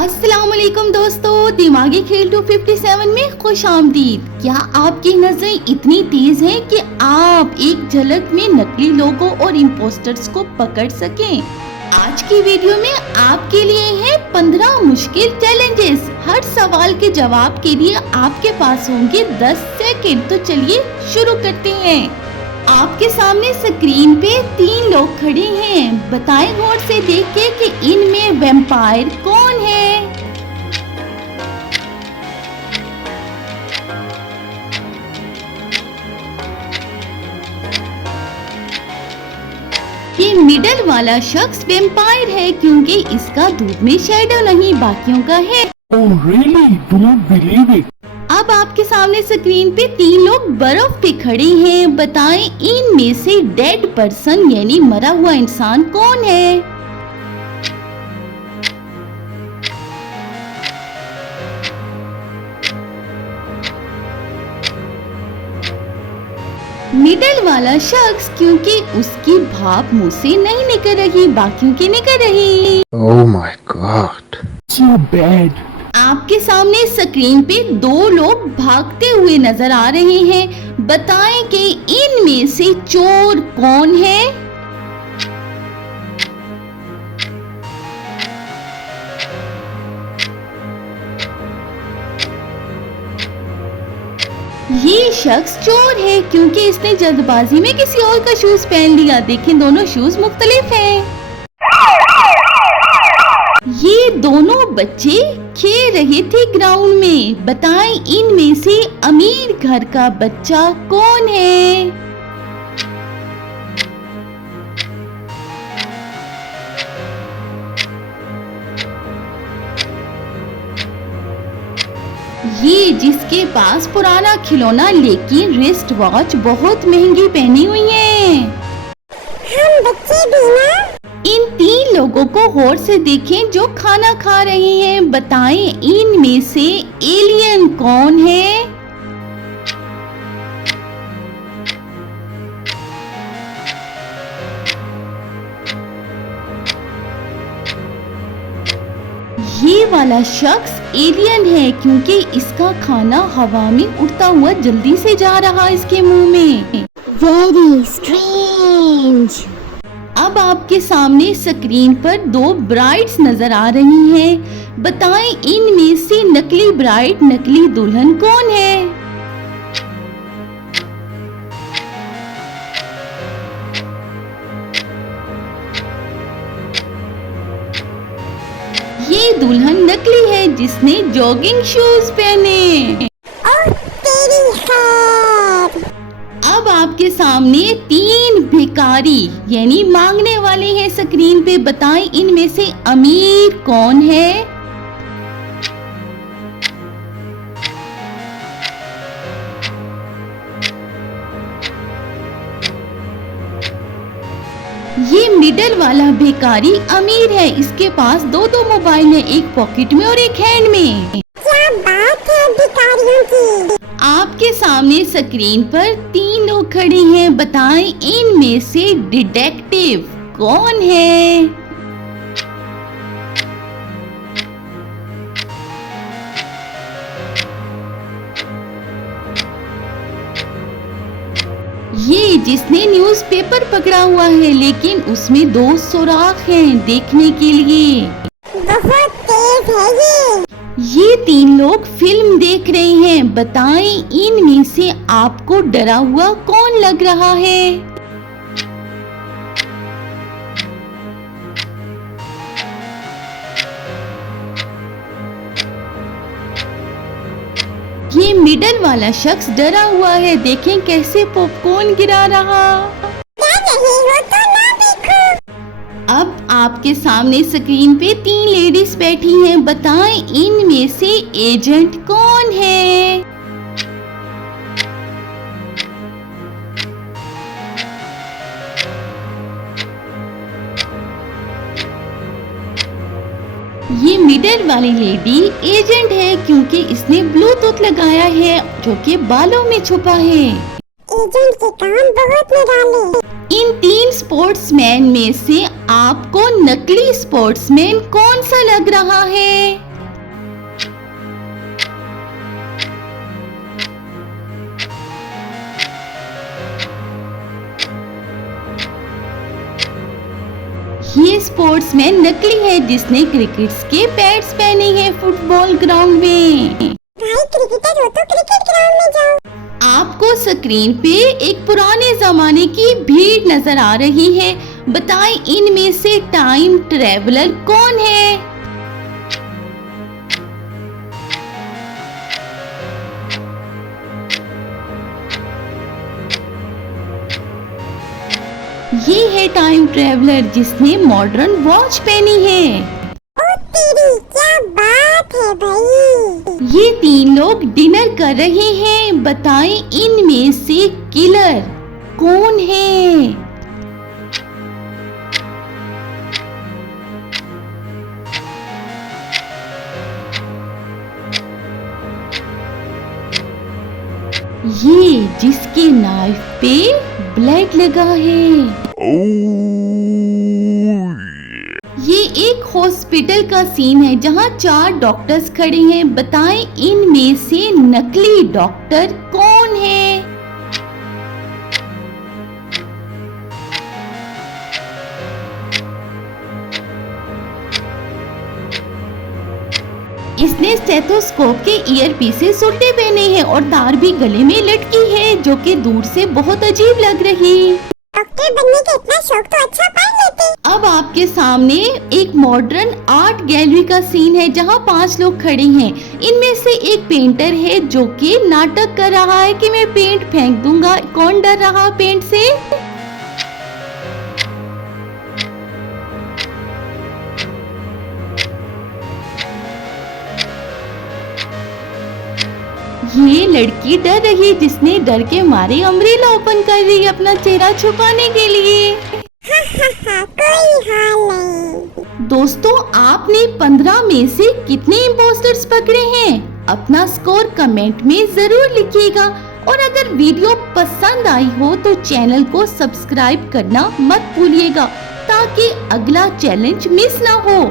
अस्सलामुअलैकुम दोस्तों, दिमागी खेल 257 में खुश आमदीद। क्या आपकी नजरें इतनी तेज हैं कि आप एक झलक में नकली लोगों और इम्पोस्टर्स को पकड़ सकें? आज की वीडियो में आपके लिए है 15 मुश्किल चैलेंजेस। हर सवाल के जवाब के लिए आपके पास होंगे 10 सेकंड। तो चलिए शुरू करते हैं। आपके सामने स्क्रीन पे 3 लोग खड़े हैं। बताएं गौर से देख के कि इनमें वैम्पायर कौन है। ये मिडल वाला शख्स वैम्पायर है क्योंकि इसका धूप में शैडो नहीं, बाकियों का है। Oh really? Don't believe it. अब आपके सामने स्क्रीन पे 3 लोग बर्फ पे खड़े हैं। बताएं इनमें से डेड पर्सन यानी मरा हुआ इंसान कौन है। मिडल वाला शख्स क्योंकि उसकी भाप मुंह से नहीं निकल रही, बाकियों की निकल रही। Oh my God. So bad. आपके सामने स्क्रीन पे 2 लोग भागते हुए नजर आ रहे हैं। बताएं कि इनमें से चोर कौन है। ये शख्स चोर है क्योंकि इसने जल्दबाजी में किसी और का शूज पहन लिया। देखें दोनों शूज मुख्तलिफ हैं। ये दोनों बच्चे खेल रहे थे ग्राउंड में। बताएं इनमें से अमीर घर का बच्चा कौन है। ये जिसके पास पुराना खिलौना लेकिन रिस्ट वॉच बहुत महंगी पहनी हुई है। हम बच्चे भी ना। इन 3 लोगों को गौर से देखें जो खाना खा रहे हैं। बताएं इनमें से एलियन कौन है। ये वाला शख्स एलियन है क्योंकि इसका खाना हवा में उड़ता हुआ जल्दी से जा रहा है इसके मुंह में। Very strange. अब आपके सामने स्क्रीन पर 2 ब्राइड्स नजर आ रही हैं। बताएं इनमें से नकली ब्राइड नकली दुल्हन कौन है। ये दुल्हन नकली है जिसने जॉगिंग शूज पहने। और तेरी खैर। अब आपके सामने 3 भिखारी यानी मांगने वाले हैं स्क्रीन पे। बताएं इनमें से अमीर कौन है। ये मिडल वाला भिखारी अमीर है। इसके पास 2 मोबाइल है, एक पॉकेट में और एक हैंड में। क्या बात है भिखारियों की। आपके सामने स्क्रीन पर 3 लोग खड़े हैं। बताएं इनमें से डिटेक्टिव कौन है। ये जिसने न्यूज़पेपर पकड़ा हुआ है लेकिन उसमें 2 सुराख हैं देखने के लिए। बहुत तेज है ये 3 लोग फिल्म देख रहे हैं। बताएं इनमें से आपको डरा हुआ कौन लग रहा है। ये मिडल वाला शख्स डरा हुआ है। देखें कैसे पॉपकॉर्न गिरा रहा। क्या नहीं हो तो ना देखो। अब आपके सामने स्क्रीन पे 3 लेडीज बैठी हैं। बताएं इनमें से एजेंट कौन है। ये मिडल वाली लेडी एजेंट है क्योंकि इसने ब्लूटूथ लगाया है जो कि बालों में छुपा है। एजेंट के काम बहुत निराले। इन 3 स्पोर्ट्समैन में से आपको नकली स्पोर्ट्समैन कौन सा लग रहा है? ये स्पोर्ट्समैन नकली है जिसने क्रिकेट्स के पैड्स पहने हैं फुटबॉल ग्राउंड में। भाई क्रिकेटर हो तो क्रिकेट ग्राउंड में जाओ। आपको स्क्रीन पे एक पुराने जमाने की भीड़ नजर आ रही है, बताएं इनमें से टाइम ट्रेवलर कौन है? ये है टाइम ट्रेवलर जिसने मॉडर्न वॉच पहनी है। ओ तेरी क्या बात है भाई। ये 3 लोग डिनर कर रहे हैं, बताएं इनमें से किलर कौन है? ये जिसके नाइफ पे ब्लड लगा है। ये एक हॉस्पिटल का सीन है जहां 4 डॉक्टर्स खड़े हैं, बताएं इनमें से नकली डॉक्टर कौन है? इसने स्टेथोस्कोप के ईयर पीसेस उल्टे पहने हैं और तार भी गले में लटकी है जो कि दूर से बहुत अजीब लग रही। डॉक्टर बनने का इतना शौक तो अच्छा पाल लेते। अब आपके सामने एक मॉडर्न आर्ट गैलरी का सीन है जहां 5 लोग खड़े हैं। इनमें से एक पेंटर है जो कि नाटक कर रहा है कि मैं पेंट फेंक दूंगा। कौन डर रहा पेंट से? ये लड़की डर रही जिसने डर के मारे अम्ब्रेला ओपन कर रही अपना चेहरा छुपाने के लिए। कोई हाल नहीं। दोस्तों, आपने 15 में से कितने इम्पोस्टर्स पकड़े हैं? अपना स्कोर कमेंट में जरूर लिखिएगा और अगर वीडियो पसंद आई हो तो चैनल को सब्सक्राइब करना मत भूलिएगा ताकि अगला चैलेंज मिस ना हो।